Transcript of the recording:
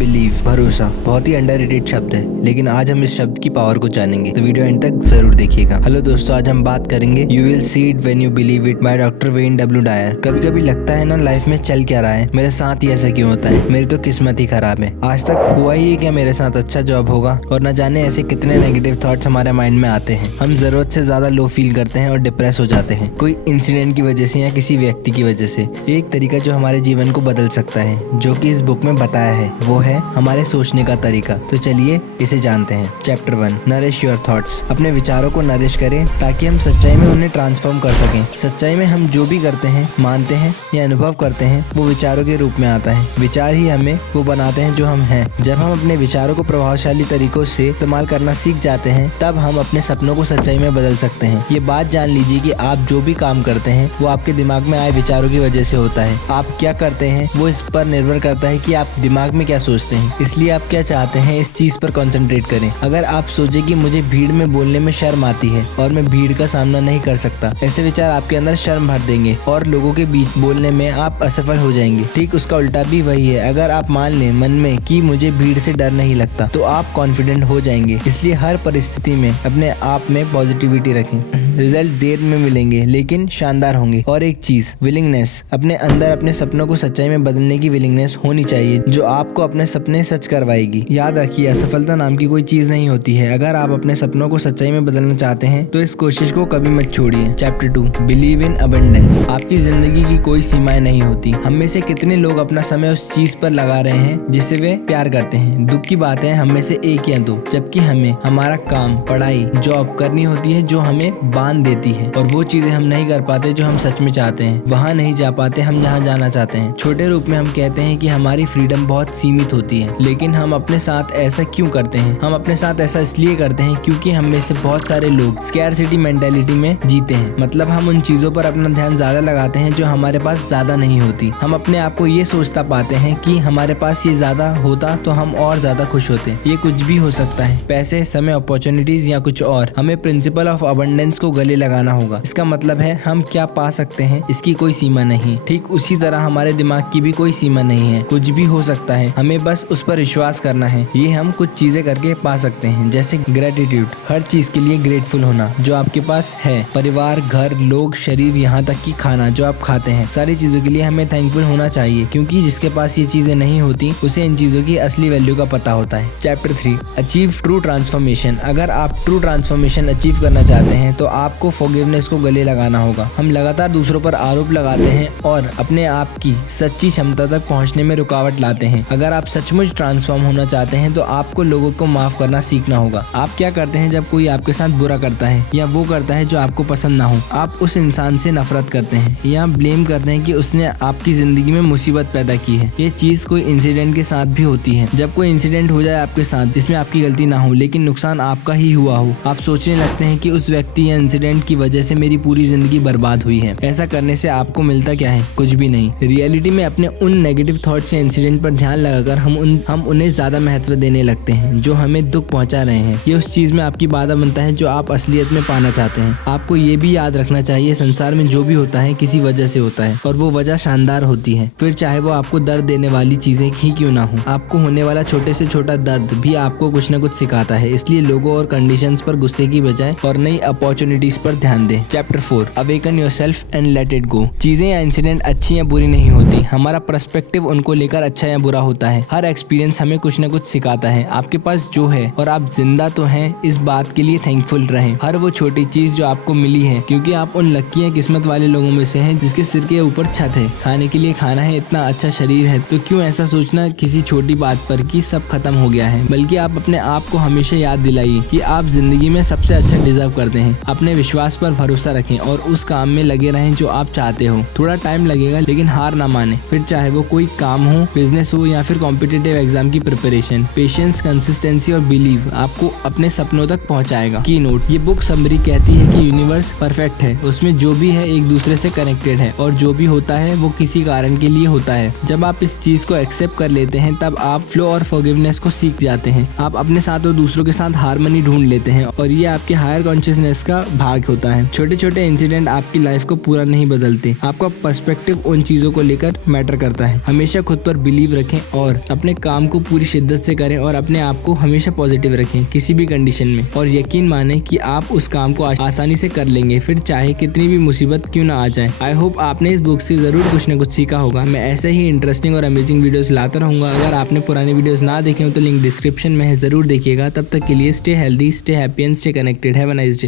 Believe, भरोसा बहुत ही underrated शब्द है, लेकिन आज हम इस शब्द की पावर को जानेंगे, तो वीडियो एंड तक जरूर देखिएगा। हेलो दोस्तों, आज हम बात करेंगे you will see it when you believe it by doctor Wayne W Dyer. कभी कभी लगता है ना, लाइफ में चल क्या रहा है, मेरे साथ ही ऐसा क्यों होता है, मेरी तो किस्मत ही खराब है, आज तक हुआ ही क्या मेरे साथ अच्छा जॉब होगा, और न जाने ऐसे कितने नेगेटिव थॉट्स हमारे माइंड में आते हैं। हम जरूरत से ज्यादा लो फील करते हैं और डिप्रेस हो जाते हैं, कोई इंसिडेंट की वजह से या किसी व्यक्ति की वजह से। एक तरीका जो हमारे जीवन को बदल सकता है, जो कि इस बुक में बताया है, वो है हमारे सोचने का तरीका। तो चलिए इसे जानते हैं। Chapter 1, nourish your thoughts. अपने विचारों को नरिश करें ताकि हम सच्चाई में उन्हें ट्रांसफॉर्म कर सकें। सच्चाई में हम जो भी करते हैं, मानते हैं या अनुभव करते हैं, वो विचारों के रूप में आता है। विचार ही हमें वो बनाते हैं जो हम हैं। जब हम अपने विचारों को प्रभावशाली तरीकों से इस्तेमाल करना सीख जाते हैं, तब हम अपने सपनों को सच्चाई में बदल सकते हैं। ये बात जान लीजिए कि आप जो भी काम करते हैं, वो आपके दिमाग में आए विचारों की वजह से होता है। आप क्या करते हैं वो इस पर निर्भर करता है कि आप दिमाग में क्या सोचते हैं। इसलिए आप क्या चाहते हैं, इस चीज पर कंसंट्रेट करें। अगर आप सोचे कि मुझे भीड़ में बोलने में शर्म आती है और मैं भीड़ का सामना नहीं कर सकता, ऐसे विचार आपके अंदर शर्म भर देंगे और लोगों के बीच बोलने में आप असफल हो जाएंगे। ठीक उसका उल्टा भी वही है। अगर आप मान लें मन में कि मुझे भीड़ से डर नहीं लगता, तो आप कॉन्फिडेंट हो जाएंगे। इसलिए हर परिस्थिति में अपने आप में पॉजिटिविटी रखें। रिजल्ट देर में मिलेंगे लेकिन शानदार होंगे। और एक चीज, विलिंगनेस। अपने अंदर अपने सपनों को सच्चाई में बदलने की विलिंगनेस होनी चाहिए, जो आपको अपने सपने सच करवाएगी। याद रखिए, असफलता नाम की कोई चीज नहीं होती है। अगर आप अपने सपनों को सच्चाई में बदलना चाहते हैं, तो इस कोशिश को कभी मत छोड़िए। Chapter 2, believe in abundance. आपकी जिंदगी की कोई सीमाएं नहीं होती। हम में से कितने लोग अपना समय उस चीज पर लगा रहे हैं जिसे वे प्यार करते हैं। दुख की बात है, हम में से एक या दो, जबकि हमें हमारा काम, पढ़ाई, जॉब करनी होती है जो हमें बांध देती है, और वो चीजें हम नहीं कर पाते जो हम सच में चाहते हैं। वहाँ नहीं जा पाते हम जहाँ जाना चाहते हैं। छोटे रूप में हम कहते हैं कि हमारी फ्रीडम बहुत सीमित होती है, लेकिन हम अपने साथ ऐसा क्यों करते हैं? हम अपने साथ ऐसा इसलिए करते हैं क्योंकि हम में से बहुत सारे लोग स्कैरसिटी मेंटालिटी में जीते हैं। मतलब हम उन चीजों पर अपना ध्यान ज्यादा लगाते हैं जो हमारे पास ज्यादा नहीं होती। हम अपने आप को ये सोचता पाते हैं कि हमारे पास ये ज्यादा होता तो हम और ज्यादा खुश होते। ये कुछ भी हो सकता है, पैसे, समय, अपॉर्चुनिटीज या कुछ और। हमें प्रिंसिपल ऑफ अबंडेंस को गले लगाना होगा। इसका मतलब है हम क्या पा सकते हैं, इसकी कोई सीमा नहीं। ठीक उसी तरह हमारे दिमाग की भी कोई सीमा नहीं है, कुछ भी हो सकता है। हमें बस उस पर विश्वास करना है। ये हम कुछ चीजें करके पा सकते हैं, जैसे ग्रेटिट्यूड, हर चीज के लिए ग्रेटफुल होना जो आपके पास है। परिवार, घर, लोग, शरीर, यहाँ तक कि खाना जो आप खाते हैं, सारी चीजों के लिए हमें थैंकफुल होना चाहिए, क्योंकि जिसके पास ये चीजें नहीं होती, उसे इन चीजों की असली वैल्यू का पता होता है। Chapter 3, achieve true transformation. अगर आप ट्रू ट्रांसफॉर्मेशन अचीव करना चाहते हैं, तो आपको फॉरगिवनेस को गले लगाना होगा। हम लगातार दूसरों पर आरोप लगाते हैं और अपने आप की सच्ची क्षमता तक पहुंचने में रुकावट लाते हैं। अगर आप सचमुच ट्रांसफॉर्म होना चाहते हैं, तो आपको लोगों को माफ करना सीखना होगा। आप क्या करते हैं जब कोई आपके साथ बुरा करता है या वो करता है जो आपको पसंद ना हो? आप उस इंसान से नफरत करते हैं या ब्लेम करते हैं कि उसने आपकी जिंदगी में मुसीबत पैदा की है। ये चीज कोई इंसिडेंट के साथ भी होती है। जब कोई इंसिडेंट हो जाए आपके साथ जिसमें आपकी गलती ना हो, लेकिन नुकसान आपका ही हुआ हो, आप सोचने लगते हैं कि उस व्यक्ति या इंसिडेंट की वजह से मेरी पूरी जिंदगी बर्बाद हुई है। ऐसा करने से आपको मिलता क्या है? कुछ भी नहीं। रियलिटी में अपने उन नेगेटिव थॉट्स या इंसिडेंट पर ध्यान लगाकर हम उन्हें ज्यादा महत्व देने लगते हैं जो हमें दुख पहुंचा रहे हैं। ये उस चीज में आपकी बाधा बनता है जो आप असलियत में पाना चाहते हैं। आपको ये भी याद रखना चाहिए, संसार में जो भी होता है किसी वजह से होता है, और वो वजह शानदार होती है, फिर चाहे वो आपको दर्द देने वाली चीजें ही क्यों ना हो। आपको होने वाला छोटे से छोटा दर्द भी आपको कुछ न कुछ सिखाता है। इसलिए लोगों और कंडीशंस पर गुस्से की बजाय और नई अपॉर्चुनिटीज पर ध्यान दें। Chapter 4, awaken yourself and let it go. चीजें या इंसिडेंट अच्छी या बुरी नहीं होती, हमारा पर्सपेक्टिव उनको लेकर अच्छा या बुरा होता है। हर एक्सपीरियंस हमें कुछ न कुछ सिखाता है। आपके पास जो है और आप जिंदा तो हैं, इस बात के लिए थैंकफुल रहें। हर वो छोटी चीज जो आपको मिली है, क्योंकि आप उन लकी या किस्मत वाले लोगों में से हैं जिसके सिर के ऊपर छत है, खाने के लिए खाना है, इतना अच्छा शरीर है। तो क्यों ऐसा सोचना किसी छोटी बात पर कि सब खत्म हो गया है? बल्कि आप अपने आप को हमेशा याद दिलाइए कि आप जिंदगी में सबसे अच्छा डिजर्व करते हैं। अपने विश्वास पर भरोसा रखें और उस काम में लगे रहें जो आप चाहते हो। थोड़ा टाइम लगेगा, लेकिन हार ना माने। फिर चाहे वो कोई काम हो, बिजनेस हो या फिर कॉम्पिटिटिव एग्जाम की प्रिपरेशन, पेशेंस, कंसिस्टेंसी और बिलीव आपको अपने सपनों तक पहुंचाएगा। की नोट, ये बुक समरी कहती है कि यूनिवर्स परफेक्ट है, उसमें जो भी है एक दूसरे से कनेक्टेड है, और जो भी होता है वो किसी कारण के लिए होता है। जब आप इस चीज को एक्सेप्ट कर लेते हैं, तब आप फ्लो और फॉरगिवनेस को सीख जाते हैं। आप अपने साथ और दूसरों के साथ हार्मनी ढूंढ लेते हैं, और ये आपके हायर कॉन्शियसनेस का भाग होता है। छोटे छोटे इंसिडेंट आपकी लाइफ को पूरा नहीं बदलते, आपका पर्सपेक्टिव उन चीजों को लेकर मैटर करता है। हमेशा खुद पर बिलीव रखें और अपने काम को पूरी शिद्दत से करें और अपने आप को हमेशा पॉजिटिव रखें किसी भी कंडीशन में, और यकीन माने कि आप उस काम को आसानी से कर लेंगे, फिर चाहे कितनी भी मुसीबत क्यों ना आ जाए। आई होप आपने इस बुक से जरूर कुछ न कुछ सीखा होगा। मैं ऐसे ही इंटरेस्टिंग और अमेजिंग वीडियोस लाता रहूंगा। अगर आपने पुरानी वीडियोस ना देखे हो तो लिंक डिस्क्रिप्शन में है, जरूर देखिएगा। तब तक के लिए stay healthy, stay happy and stay connected. Have a nice day.